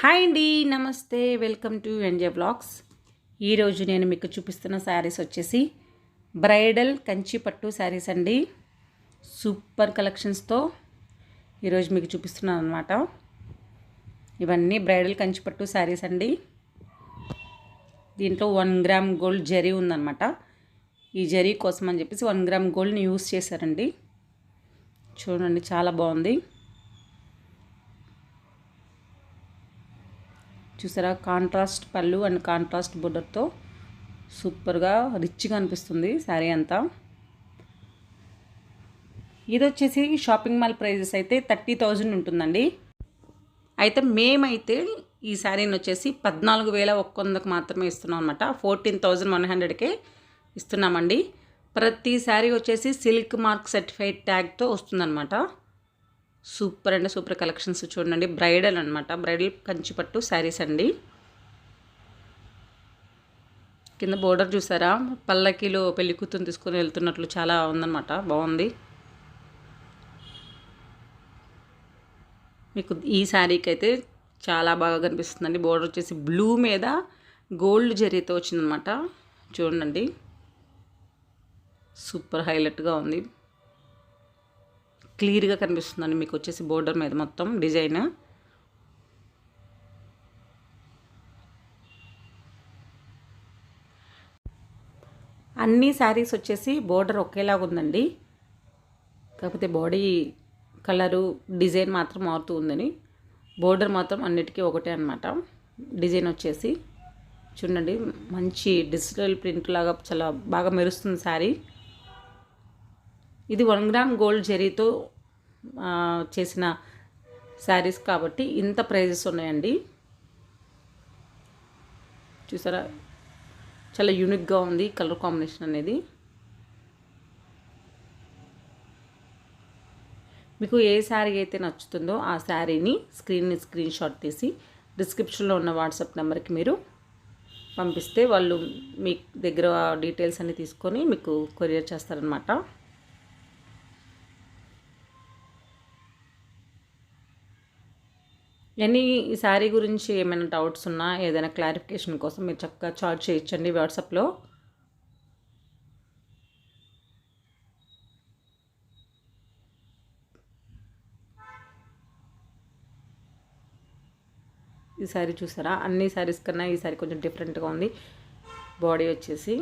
Hi అండి నమస్తే welcome to NJ blogs ఈరోజు నేను మీకు చూపిస్తున్న శారీస్ వచ్చేసి బ్రైడల్ కంచి పట్టు శారీస్ అండి. సూపర్ కలెక్షన్స్తో ఈరోజు మీకు చూపిస్తున్నాను అనమాట ఇవన్నీ బ్రైడల్ కంచి పట్టు శారీస్ అండి. దీంట్లో వన్ గ్రామ్ గోల్డ్ జరీ ఉందన్నమాట. ఈ జరీ కోసం అని చెప్పేసి వన్ గ్రామ్ గోల్డ్ని యూస్ చేశారండి. చూడండి చాలా బాగుంది. చూసారా? కాంట్రాస్ట్ పళ్ళు అండ్ కాంట్రాస్ట్ బుడ్డర్తో సూపర్గా రిచ్గా అనిపిస్తుంది శారీ అంతా. ఇది వచ్చేసి షాపింగ్ మాల్ ప్రైజెస్ అయితే థర్టీ థౌజండ్ ఉంటుందండి. అయితే మేమైతే ఈ శారీని వచ్చేసి పద్నాలుగు వేల ఒక్క వందకు మాత్రమే ఇస్తున్నాం అనమాట ఫోర్టీన్ థౌజండ్ వన్ హండ్రెడ్కే ఇస్తున్నామండి. ప్రతి శారీ వచ్చేసి సిల్క్ మార్క్ సర్టిఫైడ్ ట్యాగ్తో వస్తుందన్నమాట. సూపర్ అంటే సూపర్ కలెక్షన్స్ చూడండి. బ్రైడల్ అనమాట బ్రైడల్ కంచిపట్టు శారీస్ అండి. కింద బోర్డర్ చూసారా? పల్లకిలో పెళ్ళి కూతురు తీసుకొని వెళ్తున్నట్లు చాలా ఉందన్నమాట. బాగుంది. మీకు ఈ శారీకి అయితే చాలా బాగా కనిపిస్తుందండి. బోర్డర్ వచ్చేసి బ్లూ మీద గోల్డ్ జరీతో వచ్చిందనమాట చూడండి. సూపర్ హైలైట్గా ఉంది. క్లియర్గా కనిపిస్తుందండి. మీకు వచ్చేసి బోర్డర్ మీద మొత్తం డిజైన్. అన్ని శారీస్ వచ్చేసి బోర్డర్ ఒకేలాగా ఉందండి. కాకపోతే బాడీ కలరు డిజైన్ మాత్రం మారుతూ ఉందని. బోర్డర్ మాత్రం అన్నిటికీ ఒకటే అనమాట డిజైన్ వచ్చేసి చూడండి మంచి డిజిటల్ ప్రింట్ లాగా చాలా బాగా మెరుస్తుంది శారీ. ఇది వన్ గ్రామ్ గోల్డ్ జెరీతో చేసిన శారీస్ కాబట్టి ఇంత ప్రైజెస్ ఉన్నాయండి. చూసారా? చాలా యూనిక్గా ఉంది కలర్ కాంబినేషన్ అనేది. మీకు ఏ శారీ అయితే నచ్చుతుందో ఆ శారీని స్క్రీన్ని స్క్రీన్ షాట్ తీసి డిస్క్రిప్షన్లో ఉన్న వాట్సాప్ నెంబర్కి మీరు పంపిస్తే వాళ్ళు మీ దగ్గర డీటెయిల్స్ అన్నీ తీసుకొని మీకు కొరియర్ చేస్తారనమాట ఎనీ ఈ శారీ గురించి ఏమైనా డౌట్స్ ఉన్నా ఏదైనా క్లారిఫికేషన్ కోసం మీరు చక్కగా చార్జ్ చేయించండి వాట్సాప్లో. ఈ శారీ చూసారా? అన్ని శారీస్ కన్నా ఈ శారీ కొంచెం డిఫరెంట్గా ఉంది. బాడీ వచ్చేసి